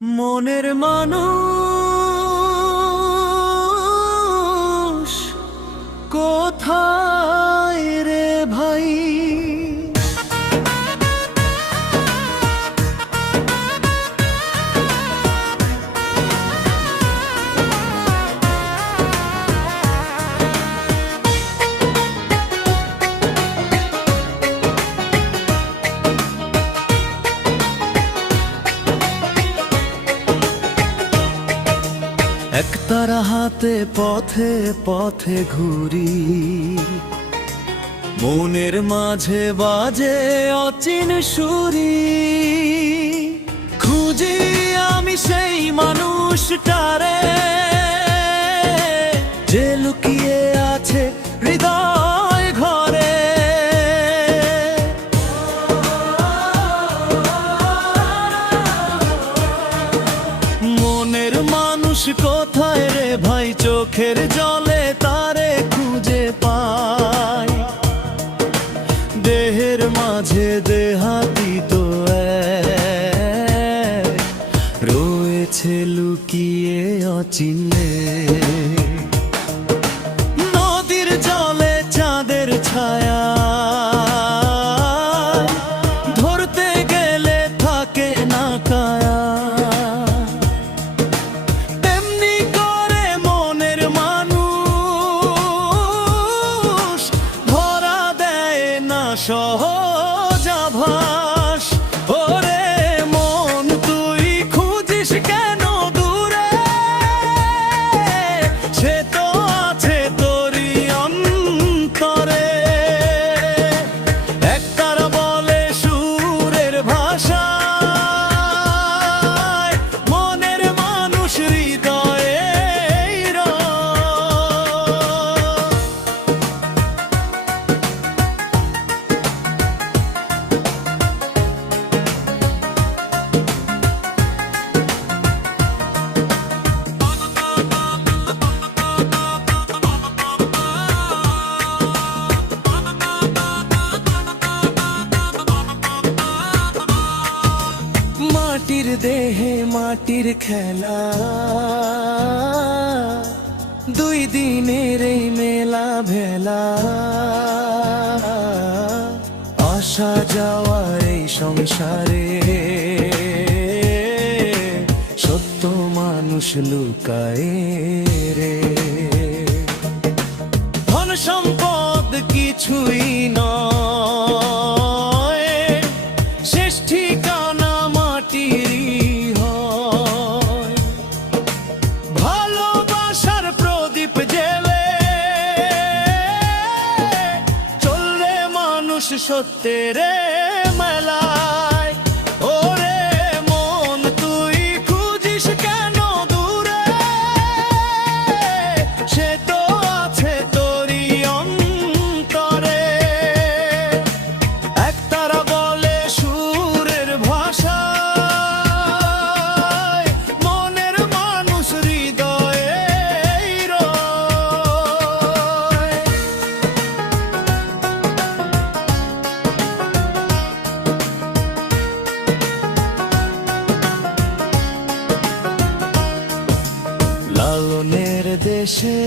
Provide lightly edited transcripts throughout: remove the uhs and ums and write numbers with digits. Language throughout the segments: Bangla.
মনের মানুষ কোথায় রে ভাই? একতারা হাতে পথে পথে ঘুরি, মনের মাঝে বাজে অচিন সুরি। খুঁজি আমি সেই মানুষটারে, যে লুকিয়ে আছে হৃদয় ঘরে। মনের মানুষ কোথায় রে ভাই? চোখের জলে তারে খুঁজে পাই, দেহের মাঝে দেহাতি তো রয়েছে লুকিয়ে অচিনে। নদীর জলে চাঁদের ছায়া, ধরতে গেলে থাকে না কায়া। সহজ আভাস, ওরে মন তুই খুঁজিস কেন দূরে? সে তো আছে তোরই অন্তরে। একতারা বলে সুরের ভাষায়, মনের মানুষ হৃদয়ে মাটির দেহে মাটির খেলা, দুই দিনের এই মেলা ভেলা। আসা যাওয়ার এই সংসারে সত্য মানুষ লুকায় রে। ধন সম্পদ কিছুই নয়, শেষ ঠিকানা মাটিরই হয়। ভালোবাসার প্রদীপ জেলে চললে মানুষ সত্যের মেলায়। ওরে মন তুই খুঁজিস কেন দূরে? সে তো আছে তোরই অন্তরে। একতারা বলে সুরের ভাষায়, মনের মানুষ হৃদয়ে রয়। লালনের দেশে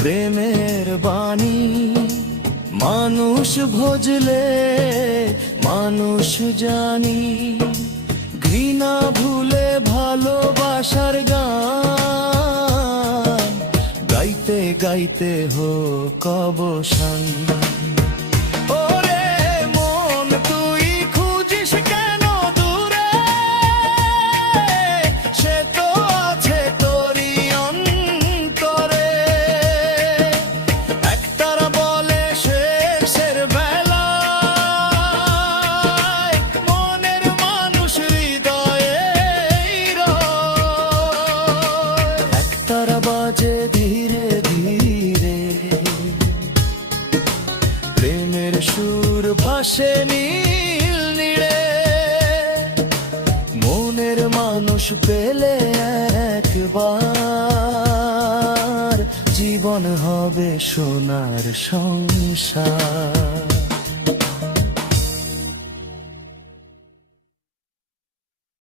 প্রেমের বাণী, মানুষ ভজলে মানুষ জানি। ঘৃণা ভুলে ভালোবাসার গান গাইতে গাইতে হোক অবসান। ওরে মন তুই খুঁজিস কেন দূরে? সে তো আছে তোরই অন্তরে। একতারা বলে শেষের বেলায়, মনের মানুষ হৃদয়ে রয়। একতারা বাজে ধীরে ধীরে, প্রেমের সুর ভাসে নীল নীড়ে। মনের মানুষ পেলে একবার, জীবন হবে সোনার সংসার।